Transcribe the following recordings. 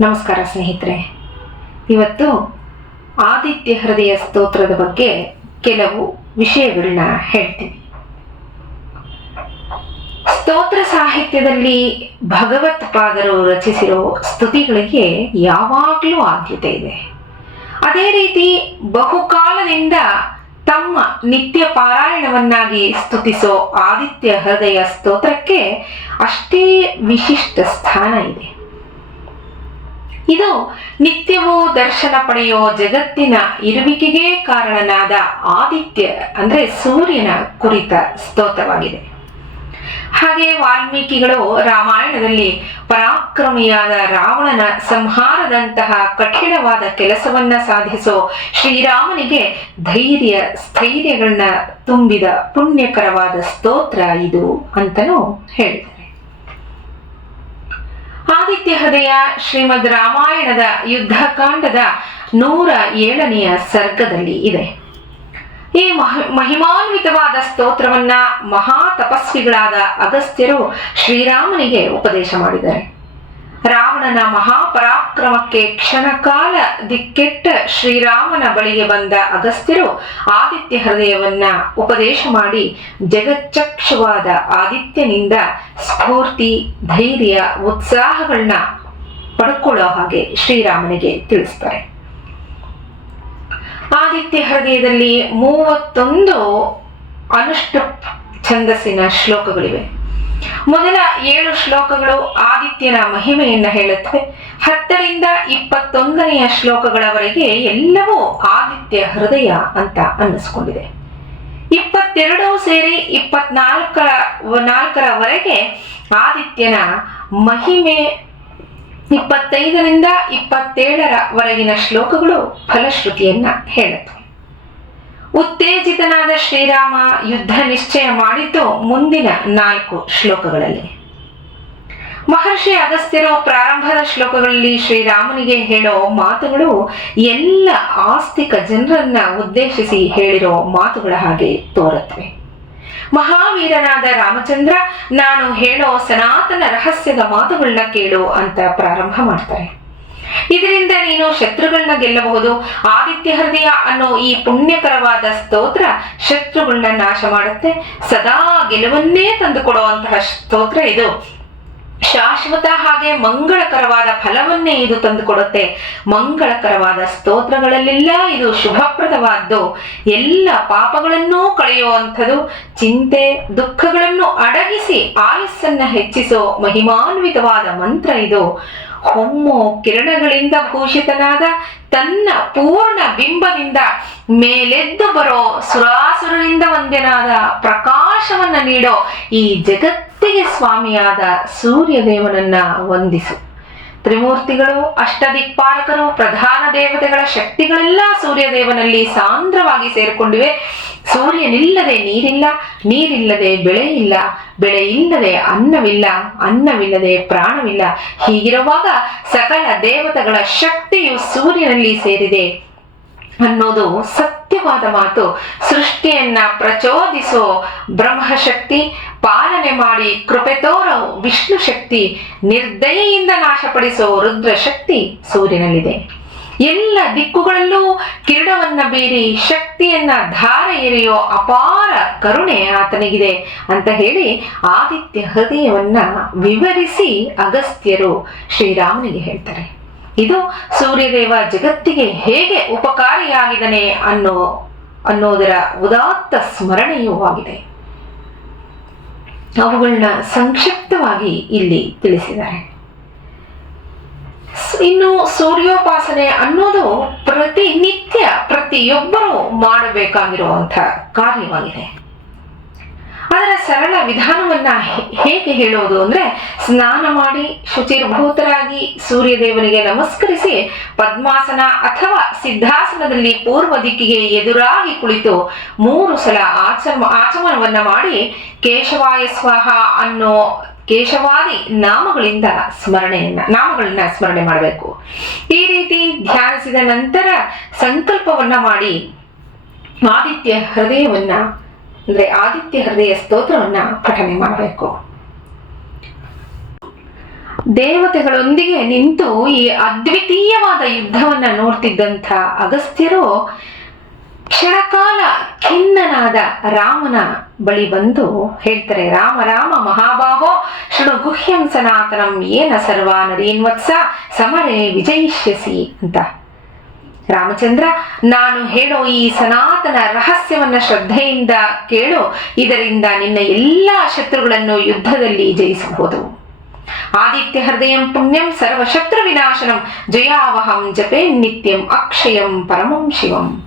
ನಮಸ್ಕಾರ ಸ್ನೇಹಿತರೆ. ಇವತ್ತು ಆದಿತ್ಯ ಹೃದಯ ಸ್ತೋತ್ರದ ಬಗ್ಗೆ ಕೆಲವು ವಿಷಯಗಳನ್ನ ಹೇಳ್ತೀನಿ ಸ್ತೋತ್ರ ಸಾಹಿತ್ಯದಲ್ಲಿ ಭಗವತ್ಪಾದರು ರಚಿಸಿರೋ ಸ್ತುತಿಗಳಿಗೆ ಯಾವಾಗಲೂ ಆದ್ಯತೆ ಇದೆ. ಅದೇ ರೀತಿ ಬಹುಕಾಲದಿಂದ ತಮ್ಮ ನಿತ್ಯ ಪಾರಾಯಣವನ್ನಾಗಿ ಸ್ತುತಿಸೋ ಆದಿತ್ಯ ಹೃದಯ ಸ್ತೋತ್ರಕ್ಕೆ ಅಷ್ಟೇ ವಿಶಿಷ್ಟ ಸ್ಥಾನ ಇದೆ. ಇದು ನಿತ್ಯವೂ ದರ್ಶನ ಪಡೆಯೋ ಜಗತ್ತಿನ ಇರುವಿಕೆಗೆ ಕಾರಣನಾದ ಆದಿತ್ಯ, ಅಂದ್ರೆ ಸೂರ್ಯನ ಕುರಿತ ಸ್ತೋತ್ರವಾಗಿದೆ. ಹಾಗೆ ವಾಲ್ಮೀಕಿಗಳು ರಾಮಾಯಣದಲ್ಲಿ ಪರಾಕ್ರಮಿಯಾದ ರಾವಣನ ಸಂಹಾರದಂತಹ ಕಠಿಣವಾದ ಕೆಲಸವನ್ನ ಸಾಧಿಸೋ ಶ್ರೀರಾಮನಿಗೆ ಧೈರ್ಯ, ಸ್ಥೈರ್ಯಗಳನ್ನ ತುಂಬಿದ ಪುಣ್ಯಕರವಾದ ಸ್ತೋತ್ರ ಇದು ಅಂತಲೂ ಹೇಳಿದ್ದಾರೆ ಆದಿತ್ಯ ಹೃದಯ ಶ್ರೀಮದ್ ರಾಮಾಯಣದ ಯುದ್ಧಕಾಂಡದ ನೂರ ಏಳನೆಯ ಸರ್ಗದಲ್ಲಿ ಇದೆ. ಈ ಮಹ, ಮಹಿಮಾನ್ವಿತವಾದ ಸ್ತೋತ್ರವನ್ನ ಮಹಾ ತಪಸ್ವಿಗಳಾದ ಅಗಸ್ತ್ಯರು ಶ್ರೀರಾಮನಿಗೆ ಉಪದೇಶ ಮಾಡಿದ್ದಾರೆ. ರಾವಣನ ಮಹಾಪರಾಕ್ರಮಕ್ಕೆ ಕ್ಷಣಕಾಲ ದಿಕ್ಕೆಟ್ಟ ಶ್ರೀರಾಮನ ಬಳಿಗೆ ಬಂದ ಅಗಸ್ತ್ಯರು ಆದಿತ್ಯ ಹೃದಯವನ್ನ ಉಪದೇಶ ಮಾಡಿ ಜಗಚ್ಚಕ್ಷವಾದ ಆದಿತ್ಯನಿಂದ ಸ್ಫೂರ್ತಿ, ಧೈರ್ಯ ಉತ್ಸಾಹಗಳನ್ನ ಪಡ್ಕೊಳ್ಳೋ ಹಾಗೆ ಶ್ರೀರಾಮನಿಗೆ ತಿಳಿಸ್ತಾರೆ. ಆದಿತ್ಯ ಹೃದಯದಲ್ಲಿ ಮೂವತ್ತೊಂದು ಅನುಷ್ಠ ಛಂದಸ್ಸಿನ ಶ್ಲೋಕಗಳಿವೆ. ಮೊದಲ ಏಳು ಶ್ಲೋಕಗಳು ಆದಿತ್ಯನ ಮಹಿಮೆಯನ್ನ ಹೇಳುತ್ತವೆ. ಹತ್ತರಿಂದ ಇಪ್ಪತ್ತೊಂದನೆಯ ಶ್ಲೋಕಗಳವರೆಗೆ ಎಲ್ಲವೂ ಆದಿತ್ಯ ಹೃದಯ ಅಂತ ಅನ್ನಿಸ್ಕೊಂಡಿದೆ. ಇಪ್ಪತ್ತೆರಡು ಸೇರಿ ಇಪ್ಪತ್ನಾಲ್ಕರ, ನಾಲ್ಕರವರೆಗೆ ಆದಿತ್ಯನ ಮಹಿಮೆ, ಇಪ್ಪತ್ತೈದರಿಂದ ಇಪ್ಪತ್ತೇಳರವರೆಗಿನ ಶ್ಲೋಕಗಳು ಫಲಶ್ರುತಿಯನ್ನ ಹೇಳುತ್ತವೆ. ಉತ್ತೇಜಿತನಾದ ಶ್ರೀರಾಮ ಯುದ್ಧ ನಿಶ್ಚಯ ಮಾಡಿದ್ದು ಮುಂದಿನ ನಾಲ್ಕು ಶ್ಲೋಕಗಳಲ್ಲಿ. ಮಹರ್ಷಿ ಅಗಸ್ತ್ಯರು ಪ್ರಾರಂಭದ ಶ್ಲೋಕಗಳಲ್ಲಿ ಶ್ರೀರಾಮನಿಗೆ ಹೇಳೋ ಮಾತುಗಳು ಎಲ್ಲ ಆಸ್ತಿಕ ಜನರನ್ನ ಉದ್ದೇಶಿಸಿ ಹೇಳಿರೋ ಮಾತುಗಳ ಹಾಗೆ ತೋರುತ್ತವೆ. ಮಹಾವೀರನಾದ ರಾಮಚಂದ್ರ, ನಾನು ಹೇಳೋ ಸನಾತನ ರಹಸ್ಯದ ಮಾತುಗಳನ್ನ ಕೇಳು ಅಂತ ಪ್ರಾರಂಭ ಮಾಡ್ತಾರೆ. ಇದರಿಂದ ನೀನು ಶತ್ರುಗಳನ್ನ ಗೆಲ್ಲಬಹುದು. ಆದಿತ್ಯ ಹೃದಯ ಅನ್ನೋ ಈ ಪುಣ್ಯಕರವಾದ ಸ್ತೋತ್ರ ಶತ್ರುಗಳನ್ನ ನಾಶ ಮಾಡುತ್ತೆ. ಸದಾ ಗೆಲುವನ್ನೇ ತಂದುಕೊಡುವಂತಹ ಸ್ತೋತ್ರ ಇದು. ಶಾಶ್ವತ ಹಾಗೆ ಮಂಗಳಕರವಾದ ಫಲವನ್ನೇ ಇದು ತಂದುಕೊಡುತ್ತೆ. ಮಂಗಳಕರವಾದ ಸ್ತೋತ್ರಗಳಲ್ಲೆಲ್ಲ ಇದು ಶುಭಪ್ರದವಾದ್ದು. ಎಲ್ಲ ಪಾಪಗಳನ್ನೂ ಕಳೆಯುವಂಥದ್ದು. ಚಿಂತೆ, ದುಃಖಗಳನ್ನು ಅಡಗಿಸಿ, ಆಯಸ್ಸನ್ನ ಹೆಚ್ಚಿಸೋ ಮಹಿಮಾನ್ವಿತವಾದ ಮಂತ್ರ ಇದು. ಹೊಮ್ಮು ಕಿರಣಗಳಿಂದ ಭೂಷಿತನಾದ ತನ್ನ ಪೂರ್ಣ ಬಿಂಬದಿಂದ ಮೇಲೆದ್ದು ಬರೋ ಸುರಾಸುರರಿಂದ ಒಂದೇನಾದ ಪ್ರಕಾಶವನ್ನ ನೀಡೋ ಈ ಜಗತ್ತಿಗೆ ಸ್ವಾಮಿಯಾದ ಸೂರ್ಯದೇವನನ್ನ ವಂದಿಸು. ತ್ರಿಮೂರ್ತಿಗಳು, ಅಷ್ಟದಿಕ್ಪಾಲಕರು, ಪ್ರಧಾನ ದೇವತೆಗಳ ಶಕ್ತಿಗಳೆಲ್ಲ ಸೂರ್ಯದೇವನಲ್ಲಿ ಸಾಂದ್ರವಾಗಿ ಸೇರಿಕೊಂಡಿವೆ. ಸೂರ್ಯನಿಲ್ಲದೆ ನೀರಿಲ್ಲ, ನೀರಿಲ್ಲದೆ ಬೆಳೆ ಇಲ್ಲ, ಬೆಳೆ ಇಲ್ಲದೆ ಅನ್ನವಿಲ್ಲ, ಅನ್ನವಿಲ್ಲದೆ ಪ್ರಾಣವಿಲ್ಲ. ಹೀಗಿರುವಾಗ ಸಕಲ ದೇವತೆಗಳ ಶಕ್ತಿಯು ಸೂರ್ಯನಲ್ಲಿ ಸೇರಿದೆ ಅನ್ನೋದು ಸತ್ಯವಾದ ಮಾತು. ಸೃಷ್ಟಿಯನ್ನ ಪ್ರಚೋದಿಸೋ ಬ್ರಹ್ಮಶಕ್ತಿ, ಪಾಲನೆ ಮಾಡಿ ಕೃಪೆ ತೋರೋ ವಿಷ್ಣು ಶಕ್ತಿ ನಿರ್ದಯೆಯಿಂದ ನಾಶಪಡಿಸೋ ರುದ್ರ ಶಕ್ತಿ ಸೂರ್ಯನಲ್ಲಿದೆ. ಎಲ್ಲ ದಿಕ್ಕುಗಳಲ್ಲೂ ಕಿರಣವನ್ನ ಬೀರಿ ಶಕ್ತಿಯನ್ನ ಧಾರ ಎರೆಯೋ ಅಪಾರ ಕರುಣೆ ಆತನಿಗಿದೆ ಅಂತ ಹೇಳಿ ಆದಿತ್ಯ ಹೃದಯವನ್ನ ವಿವರಿಸಿ ಅಗಸ್ತ್ಯರು ಶ್ರೀರಾಮನಿಗೆ ಹೇಳ್ತಾರೆ. ಇದು ಸೂರ್ಯದೇವ ಜಗತ್ತಿಗೆ ಹೇಗೆ ಉಪಕಾರಿಯಾಗಿದ್ದಾನೆ ಅನ್ನೋ, ಅನ್ನೋದರ ಉದಾತ್ತ ಸ್ಮರಣೆಯೂ ಆಗಿದೆ. ಅವುಗಳನ್ನ ಸಂಕ್ಷಿಪ್ತವಾಗಿ ಇಲ್ಲಿ ತಿಳಿಸಿದ್ದಾರೆ. ಇನ್ನು ಸೂರ್ಯೋಪಾಸನೆ ಅನ್ನೋದು ಪ್ರತಿನಿತ್ಯ ಪ್ರತಿಯೊಬ್ಬರು ಮಾಡಬೇಕಾಗಿರುವಂತ ಕಾರ್ಯವಾಗಿದೆ. ಅದರ ಸರಳ ವಿಧಾನವನ್ನ ಹೇಗೆ ಹೇಳೋದು ಅಂದ್ರೆ ಸ್ನಾನ ಮಾಡಿ ಶುಚಿರ್ಭೂತರಾಗಿ ಸೂರ್ಯದೇವನಿಗೆ ನಮಸ್ಕರಿಸಿ ಪದ್ಮಾಸನ ಅಥವಾ ಸಿದ್ಧಾಸನದಲ್ಲಿ ಪೂರ್ವ ದಿಕ್ಕಿಗೆ ಎದುರಾಗಿ ಕುಳಿತು ಮೂರು ಸಲ ಆಚಮ, ಆಚಮನವನ್ನ ಮಾಡಿ ಕೇಶವಾಯ ಸ್ವಾಹ ಅನ್ನೋ ಕೇಶವಾದಿ ನಾಮಗಳಿಂದ ಸ್ಮರಣೆಯನ್ನ, ನಾಮಗಳನ್ನ ಸ್ಮರಣೆ ಮಾಡಬೇಕು. ಈ ರೀತಿ ಧ್ಯಾನಿಸಿದ ನಂತರ ಸಂಕಲ್ಪವನ್ನ ಮಾಡಿ ಆದಿತ್ಯ ಹೃದಯವನ್ನ, ಅಂದ್ರೆ ಆದಿತ್ಯ ಹೃದಯ ಸ್ತೋತ್ರವನ್ನ ಪಠನೆ ಮಾಡಬೇಕು. ದೇವತೆಗಳೊಂದಿಗೆ ನಿಂತು ಈ ಅದ್ವಿತೀಯವಾದ ಯುದ್ಧವನ್ನ ನೋಡ್ತಿದ್ದಂಥ ಅಗಸ್ತ್ಯರು ಕ್ಷಣಕಾಲ ಖಿನ್ನನಾದ ರಾಮನ ಬಳಿ ಬಂದು ಹೇಳ್ತಾರೆ, ರಾಮ ರಾಮ, ಮಹಾಬಾಹೋ, ಶೃಣು ಗುಹ್ಯಂ ಸನಾತನಂ, ಏನ ಸರ್ವ ನರೇನ್ವತ್ಸ, ಸಮರೇ ವಿಜಯಿಷ್ಯಸಿ ಅಂತ. ರಾಮಚಂದ್ರ, ನಾನು ಹೇಳೋ ಈ ಸನಾತನ ರಹಸ್ಯವನ್ನ ಶ್ರದ್ಧೆಯಿಂದ ಕೇಳು, ಇದರಿಂದ ನಿನ್ನ ಎಲ್ಲ ಶತ್ರುಗಳನ್ನು ಯುದ್ಧದಲ್ಲಿ ಜಯಿಸಬಹುದು. ಆದಿತ್ಯ ಹೃದಯಂ ಪುಣ್ಯಂ ಸರ್ವಶತ್ರು ವಿನಾಶನಂ, ಜಯಾವಹಂ ಜಪೇ ನಿತ್ಯಂ ಅಕ್ಷಯಂ ಪರಮಂ ಶಿವಂ.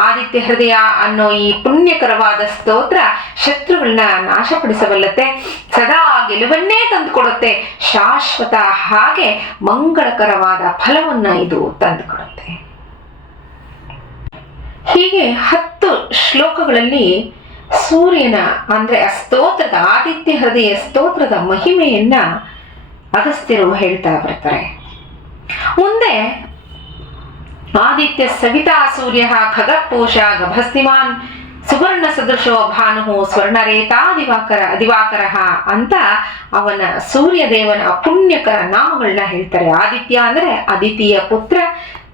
ಆದಿತ್ಯ ಹೃದಯ ಅನ್ನೋ ಈ ಪುಣ್ಯಕರವಾದ ಸ್ತೋತ್ರ ಶತ್ರುಗಳನ್ನ ನಾಶಪಡಿಸಬಲ್ಲತ್ತೆ. ಸದಾ ಗೆಲುವನ್ನೇ ತಂದುಕೊಡುತ್ತೆ. ಶಾಶ್ವತ ಹಾಗೆ ಮಂಗಳಕರವಾದ ಫಲವನ್ನ ಇದು ತಂದುಕೊಡುತ್ತೆ. ಹೀಗೆ ಹತ್ತು ಶ್ಲೋಕಗಳಲ್ಲಿ ಸೂರ್ಯನ ಅಂದ್ರೆ ಆ ಸ್ತೋತ್ರದ ಆದಿತ್ಯ ಹೃದಯ ಸ್ತೋತ್ರದ ಮಹಿಮೆಯನ್ನ ಅಗಸ್ತ್ಯರು ಹೇಳ್ತಾ ಬರ್ತಾರೆ. ಮುಂದೆ ಆದಿತ್ಯ ಸವಿತಾ ಸೂರ್ಯ ಖಗಪೋಷ ಗಭಸ್ತಿಮಾನ್ ಸುವರ್ಣ ಸದೃಶೋ ಭಾನು ಸ್ವರ್ಣರೇತಾ ದಿವಾಕರ ದಿವಾಕರ ಅಂತ ಅವನ ಸೂರ್ಯದೇವನ ಪುಣ್ಯಕರ ನಾಮಗಳನ್ನ ಹೇಳ್ತಾರೆ. ಆದಿತ್ಯ ಅಂದ್ರೆ ಅದಿತಿಯ ಪುತ್ರ.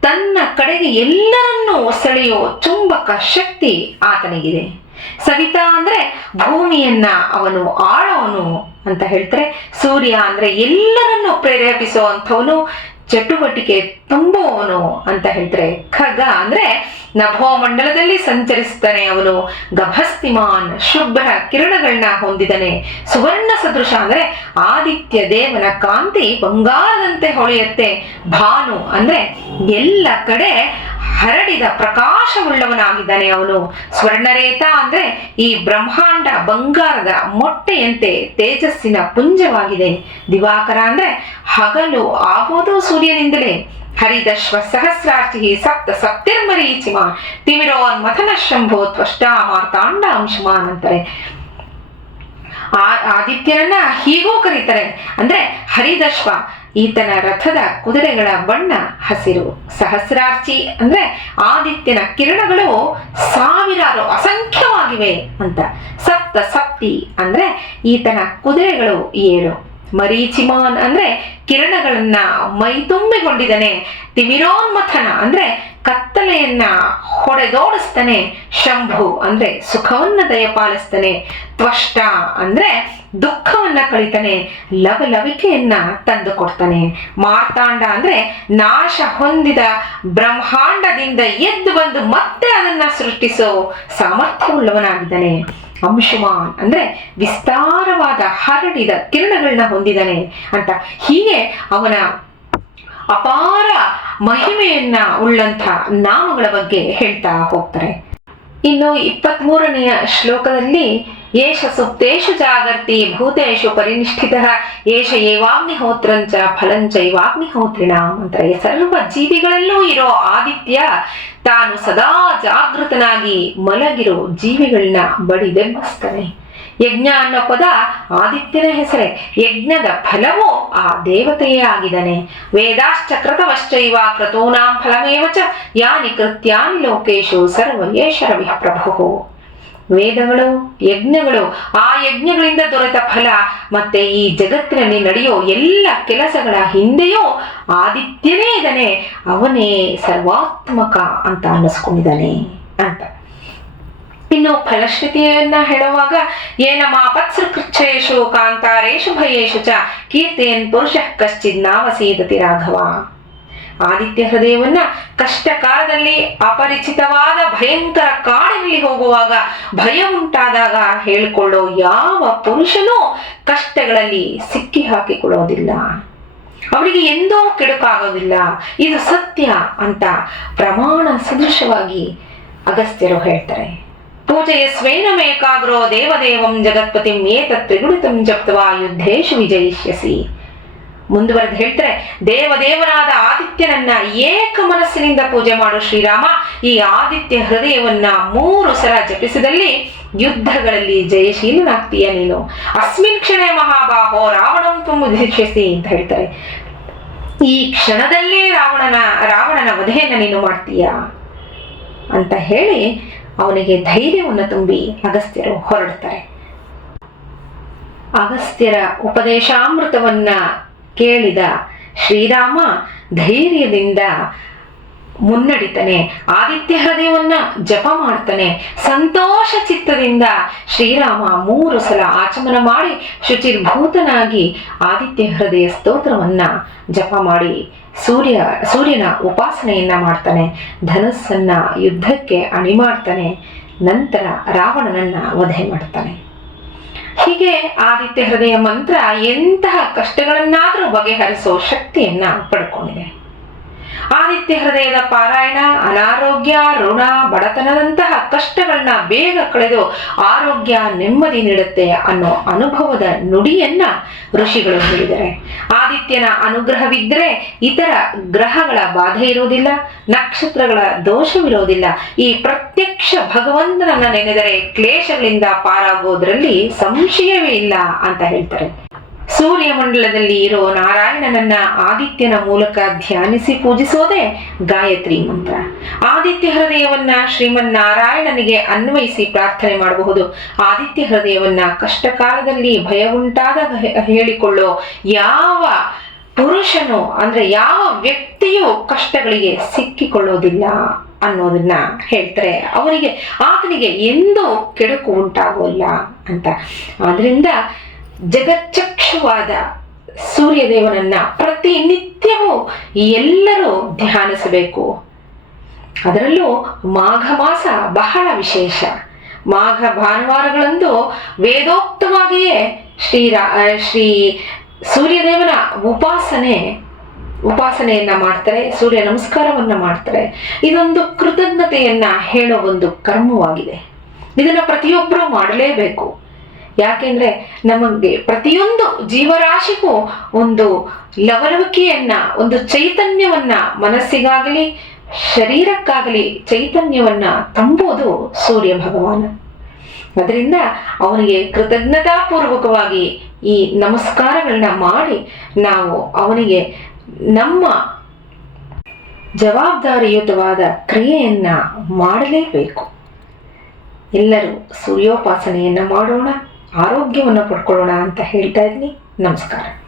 ತನ್ನ ಕಡೆಗೆ ಎಲ್ಲರನ್ನೂ ಸೆಳೆಯೋ ಚುಂಬಕ ಶಕ್ತಿ ಆತನಿಗಿದೆ. ಸವಿತಾ ಅಂದ್ರೆ ಭೂಮಿಯನ್ನ ಅವನು ಆಳವನು ಅಂತ ಹೇಳ್ತಾರೆ. ಸೂರ್ಯ ಅಂದ್ರೆ ಎಲ್ಲರನ್ನೂ ಪ್ರೇರೇಪಿಸುವಂಥವನು ಚಟುವಟಿಕೆ ತುಂಬುವವನು ಅಂತ ಹೇಳ್ತಾರೆ ಖಗ ಅಂದ್ರೆ ನಭೋಮಂಡಲದಲ್ಲಿ ಸಂಚರಿಸ್ತಾನೆ ಅವನು. ಗಭಸ್ತಿಮಾನ್ ಶುಭ್ರ ಕಿರಣಗಳನ್ನ ಹೊಂದಿದನೆ. ಸುವರ್ಣ ಸದೃಶ ಅಂದ್ರೆ ಆದಿತ್ಯ ದೇವನ ಕಾಂತಿ ಬಂಗಾರದಂತೆ ಹೊಳೆಯುತ್ತೆ. ಭಾನು ಅಂದ್ರೆ ಎಲ್ಲ ಕಡೆ ಹರಡಿದ ಪ್ರಕಾಶವುಳ್ಳವನಾಗಿದ್ದಾನೆ ಅವನು. ಸ್ವರ್ಣರೇತ ಅಂದ್ರೆ ಈ ಬ್ರಹ್ಮಾಂಡ ಬಂಗಾರದ ಮೊಟ್ಟೆಯಂತೆ ತೇಜಸ್ಸಿನ ಪುಂಜವಾಗಿದೆ. ದಿವಾಕರ ಅಂದ್ರೆ ಹಗಲು ಆಗೋದು ಸೂರ್ಯನಿಂದಲೇ. ಹರಿದಶ್ವ ಸಹಸ್ರಾರ್ಚಿ ಸಪ್ತ ಸಪ್ತಿರ್ಮರೀಚಿಮ ತಿಮಿರೋನ್ ಮಥನ ಶಂಭೋ ತ್ವಷ್ಟ ಮಾರ್ತಾಂಡ ಅಂಶಮಾನ್ ಅಂತಾರೆ ಆ ಆದಿತ್ಯನನ್ನ ಹೀಗೂ ಕರೀತಾರೆ. ಅಂದ್ರೆ ಹರಿದಶ್ವ ಈತನ ರಥದ ಕುದುರೆಗಳ ಬಣ್ಣ ಹಸಿರು. ಸಹಸ್ರಾರ್ಚಿ ಅಂದ್ರೆ ಆದಿತ್ಯನ ಕಿರಣಗಳು ಸಾವಿರಾರು ಅಸಂಖ್ಯವಾಗಿವೆ ಅಂತ. ಸಪ್ತ ಸಪ್ತಿ ಅಂದ್ರೆ ಈತನ ಕುದುರೆಗಳು ಏಳು. ಮರೀಚಿಮಾನ್ ಅಂದ್ರೆ ಕಿರಣಗಳನ್ನ ಮೈತುಂಬಿಕೊಂಡಿದ್ದಾನೆ. ತಿಮಿರೋನ್ಮಥನ ಅಂದ್ರೆ ಕತ್ತಲೆಯನ್ನ ಹೊಡೆದೋಡಿಸ್ತಾನೆ ಶಂಭು ಅಂದ್ರೆ ಸುಖವನ್ನ ದಯಪಾಲಿಸ್ತಾನೆ, ತ್ವಷ್ಟ ಅಂದ್ರೆ ದುಃಖವನ್ನ ಕಳಿತಾನೆ, ಲವಲವಿಕೆಯನ್ನ ತಂದು ಕೊಡ್ತಾನೆ ಮಾರ್ತಾಂಡ ಅಂದ್ರೆ ನಾಶ ಹೊಂದಿದ ಬ್ರಹ್ಮಾಂಡದಿಂದ ಎದ್ದು ಬಂದು ಮತ್ತೆ ಅದನ್ನ ಸೃಷ್ಟಿಸೋ ಸಾಮರ್ಥ್ಯವುಳ್ಳವನಾಗಿದ್ದಾನೆ. ಅಂಶುಮಾನ್ ಅಂದ್ರೆ ವಿಸ್ತಾರವಾದ ಹರಡಿದ ಕಿರಣಗಳನ್ನ ಹೊಂದಿದ್ದಾನೆ ಅಂತ. ಹೀಗೆ ಅವನ ಅಪಾರ ಮಹಿಮೆಯನ್ನ ಉಳ್ಳಂಥ ನಾಮಗಳ ಬಗ್ಗೆ ಹೇಳ್ತಾ ಹೋಗ್ತಾರೆ. ಇನ್ನು ಇಪ್ಪತ್ತ್ ಮೂರನೆಯ ಶ್ಲೋಕದಲ್ಲಿ, ಏಷ ಸುಪ್ತೇಶು ಜಾಗರ್ತಿ ಭೂತೇಶು ಪರಿನಿಷ್ಠಿತ, ಏಷ ಏವಾಗ್ನಿಹೋತ್ರಂಚ ಫಲಂಚ ಇವಾಗ್ನಿಹೋತ್ರಿಣ ಅಂತ ಸರ್ವ ಜೀವಿಗಳಲ್ಲೂ ಇರೋ ಆದಿತ್ಯ, ತಾನು ಸದಾ ಜಾಗೃತನಾಗಿ ಮಲಗಿರೋ ಜೀವಿಗಳನ್ನ ಬಡಿದೆಬ್ಬಿಸ್ತಾನೆ ಯಜ್ಞ ಅನ್ನೋ ಪದ ಆದಿತ್ಯನ ಹೆಸರೇ. ಯಜ್ಞದ ಫಲವು ಆ ದೇವತೆಯೇ ಆಗಿದ್ದಾನೆ. ವೇದಾಶ್ಚ ಕೃತವಶ್ಚೈವ ಕ್ರತೂನಾಂ ಫಲಮೇವ ಚ ಯಾನಿ ಕೃತ್ಯಾನಿ ಲೋಕೇಶು ಸರ್ವ ಯೇಷ ರವಿಃ ಪ್ರಭು. ವೇದಗಳು, ಯಜ್ಞಗಳು, ಆ ಯಜ್ಞಗಳಿಂದ ದೊರೆತ ಫಲ ಮತ್ತೆ ಈ ಜಗತ್ತಿನಲ್ಲಿ ನಡೆಯೋ ಎಲ್ಲ ಕೆಲಸಗಳ ಹಿಂದೆಯೂ ಆದಿತ್ಯನೇ ಇದ್ದಾನೆ. ಅವನೇ ಸರ್ವಾತ್ಮಕ ಅಂತ ಅನ್ನಿಸ್ಕೊಂಡಿದ್ದಾನೆ ಅಂತ. ಇನ್ನು ಫಲಶ್ರುತಿಯನ್ನ ಹೇಳುವಾಗ ಏನ ಮಾಪತ್ಸೃಕೃಚ್ಛೇಷು ಕಾಂತಾರೇಶು ಭಯೇಶು ಚ ಕೀರ್ತಿಯನ್ ಪುರುಷ ಕಶ್ಚಿದ್ ನಾವಸೀದತಿ ರಾಘವ. ಆದಿತ್ಯ ಹೃದಯವನ್ನ ಕಷ್ಟ ಕಾಲದಲ್ಲಿ ಅಪರಿಚಿತವಾದ ಭಯಂಕರ ಕಾಡಿನಲ್ಲಿ ಹೋಗುವಾಗ ಭಯ ಉಂಟಾದಾಗ ಹೇಳಿಕೊಳ್ಳೋ ಯಾವ ಪುರುಷನೂ ಕಷ್ಟಗಳಲ್ಲಿ ಸಿಕ್ಕಿ ಹಾಕಿಕೊಳ್ಳೋದಿಲ್ಲ. ಅವರಿಗೆ ಎಂದೂ ಕೆಡುಕಾಗೋದಿಲ್ಲ. ಇದು ಸತ್ಯ ಅಂತ ಪ್ರಮಾಣ ಸದೃಶವಾಗಿ ಅಗಸ್ತ್ಯರು ಹೇಳ್ತಾರೆ. ಪೂಜೆಯ ಸ್ವೇನಮೇಕಾಗ್ರೋ ದೇವದೇವಂ ಜಗತ್ಪತಿಂ ಏತತ್ ತ್ರಿಗುಣಿತಂ ಜಪ್ತವಾ ಯುದ್ಧೇಶು ವಿಜಯಿಷ್ಯಸಿ. ಮುಂದುವರೆದು ಹೇಳ್ತಾರೆ ದೇವದೇವನಾದ ಆದಿತ್ಯನನ್ನ ಏಕ ಮನಸ್ಸಿನಿಂದ ಪೂಜೆ ಮಾಡು ಶ್ರೀರಾಮ ಈ ಆದಿತ್ಯ ಹೃದಯವನ್ನ ಮೂರು ಸಲ ಜಪಿಸಿದಲ್ಲಿ ಯುದ್ಧಗಳಲ್ಲಿ ಜಯಶೀಲನಾಗ್ತೀಯ ನೀನು. ಅಸ್ಮಿನ್ ಕ್ಷಣೆ ಮಹಾಬಾಹೋ, ರಾವಣಂ ತುಂಬುಧಿಷ್ಯಸಿ ಅಂತ ಹೇಳ್ತಾರೆ. ಈ ಕ್ಷಣದಲ್ಲೇ ರಾವಣನ ರಾವಣನ ವಧೆಯನ್ನ ನೀನು ಮಾಡ್ತೀಯ? ಅಂತ ಹೇಳಿ ಅವನಿಗೆ ಧೈರ್ಯವನ್ನು ತುಂಬಿ ಅಗಸ್ತ್ಯರು ಹೊರಡ್ತಾರೆ ಅಗಸ್ತ್ಯರ ಉಪದೇಶಾಮೃತವನ್ನ ಕೇಳಿದ ಶ್ರೀರಾಮ ಧೈರ್ಯದಿಂದ ಮುನ್ನಡಿತಾನೆ. ಆದಿತ್ಯ ಹೃದಯವನ್ನ ಜಪ ಮಾಡ್ತಾನೆ. ಸಂತೋಷ ಚಿತ್ತದಿಂದ ಶ್ರೀರಾಮ ಮೂರು ಸಲ ಆಚಮನ ಮಾಡಿ ಶುಚಿರ್ಭೂತನಾಗಿ ಆದಿತ್ಯ ಹೃದಯ ಸ್ತೋತ್ರವನ್ನ ಜಪ ಮಾಡಿ ಸೂರ್ಯ, ಸೂರ್ಯನ ಉಪಾಸನೆಯನ್ನ ಮಾಡ್ತಾನೆ, ಧನಸ್ಸನ್ನ ಯುದ್ಧಕ್ಕೆ ಅಣಿ ಮಾಡ್ತಾನೆ, ನಂತರ ರಾವಣನನ್ನ ವಧೆ ಮಾಡ್ತಾನೆ. ಹೀಗೆ ಆದಿತ್ಯ ಹೃದಯ ಮಂತ್ರ ಎಂತಹ ಕಷ್ಟಗಳನ್ನಾದರೂ ಬಗೆಹರಿಸೋ ಶಕ್ತಿಯನ್ನ ಪಡ್ಕೊಂಡಿದೆ. ಆದಿತ್ಯ ಹೃದಯದ ಪಾರಾಯಣ, ಅನಾರೋಗ್ಯ, ಋಣ, ಬಡತನದಂತಹ ಕಷ್ಟಗಳನ್ನ ಬೇಗ ಕಳೆದು ಆರೋಗ್ಯ ನೆಮ್ಮದಿ ನೀಡುತ್ತೆ ಅನ್ನೋ ಅನುಭವದ ನುಡಿಯನ್ನ ಋಷಿಗಳು ಹೇಳಿದರೆ ಆದಿತ್ಯನ ಅನುಗ್ರಹವಿದ್ರೆ ಇತರ ಗ್ರಹಗಳ ಬಾಧೆ ಇರುವುದಿಲ್ಲ, ನಕ್ಷತ್ರಗಳ ದೋಷವಿರೋದಿಲ್ಲ ಈ ಪ್ರತ್ಯಕ್ಷ ಭಗವಂತನನ್ನ ನೆನೆದರೆ ಕ್ಲೇಶಗಳಿಂದ ಪಾರಾಗೋದ್ರಲ್ಲಿ ಸಂಶಯವೇ ಇಲ್ಲ ಅಂತ ಹೇಳ್ತಾರೆ. ಸೂರ್ಯ ಮಂಡಲದಲ್ಲಿ ಇರೋ ನಾರಾಯಣನನ್ನ ಆದಿತ್ಯನ ಮೂಲಕ ಧ್ಯಾನಿಸಿ ಪೂಜಿಸೋದೇ ಗಾಯತ್ರಿ ಮಂತ್ರ. ಆದಿತ್ಯ ಹೃದಯವನ್ನ ಶ್ರೀಮನ್ ನಾರಾಯಣನಿಗೆ ಅನ್ವಯಿಸಿ ಪ್ರಾರ್ಥನೆ ಮಾಡಬಹುದು. ಆದಿತ್ಯ ಹೃದಯವನ್ನ ಕಷ್ಟ ಕಾಲದಲ್ಲಿ ಭಯ ಉಂಟಾದಾಗ ಹೆ- ಹೇಳಿಕೊಳ್ಳೋ ಯಾವ ಪುರುಷನು ಅಂದ್ರೆ ಯಾವ ವ್ಯಕ್ತಿಯು ಕಷ್ಟಗಳಿಗೆ ಸಿಕ್ಕಿಕೊಳ್ಳೋದಿಲ್ಲ ಅನ್ನೋದನ್ನ ಹೇಳ್ತಾರೆ. ಅವನಿಗೆ, ಆತನಿಗೆ ಎಂದೂ ಕೆಡುಕು ಉಂಟಾಗೋಲ್ಲ ಅಂತ. ಆದ್ರಿಂದ ಜಗಚ್ಚಕ್ಷುವಾದ ಸೂರ್ಯದೇವನನ್ನ ಪ್ರತಿನಿತ್ಯವೂ ಎಲ್ಲರೂ ಧ್ಯಾನಿಸಬೇಕು. ಅದರಲ್ಲೂ ಮಾಘ ಮಾಸ ಬಹಳ ವಿಶೇಷ. ಮಾಘ ಭಾನುವಾರಗಳಂದು ವೇದೋಕ್ತವಾಗಿಯೇ ಶ್ರೀರಾ ಶ್ರೀ ಸೂರ್ಯದೇವನ ಉಪಾಸನೆ, ಉಪಾಸನೆಯನ್ನ ಮಾಡ್ತಾರೆ, ಸೂರ್ಯ ನಮಸ್ಕಾರವನ್ನ ಮಾಡ್ತಾರೆ. ಇದೊಂದು ಕೃತಜ್ಞತೆಯನ್ನ ಹೇಳೋ ಒಂದು ಕರ್ಮವಾಗಿದೆ. ಇದನ್ನ ಪ್ರತಿಯೊಬ್ಬರೂ ಮಾಡಲೇಬೇಕು. ಯಾಕೆಂದ್ರೆ ನಮಗೆ ಪ್ರತಿಯೊಂದು ಜೀವರಾಶಿಗೂ ಒಂದು ಲವಲವಿಕೆಯನ್ನ, ಒಂದು ಚೈತನ್ಯವನ್ನ, ಮನಸ್ಸಿಗಾಗಲಿ, ಶರೀರಕ್ಕಾಗಲಿ ಚೈತನ್ಯವನ್ನ ತಂಬುವುದು ಸೂರ್ಯ ಭಗವಾನ. ಅದರಿಂದ ಅವನಿಗೆ ಕೃತಜ್ಞತಾಪೂರ್ವಕವಾಗಿ ಈ ನಮಸ್ಕಾರಗಳನ್ನ ಮಾಡಿ ನಾವು ಅವನಿಗೆ ನಮ್ಮ ಜವಾಬ್ದಾರಿಯುತವಾದ ಕ್ರಿಯೆಯನ್ನ ಮಾಡಲೇಬೇಕು. ಎಲ್ಲರೂ ಸೂರ್ಯೋಪಾಸನೆಯನ್ನ ಮಾಡೋಣ. ಆರೋಗ್ಯವನ್ನು ಪಡ್ಕೊಳ್ಳೋಣ ಅಂತ ಹೇಳ್ತಾ ಇದ್ದೀನಿ. ನಮಸ್ಕಾರ.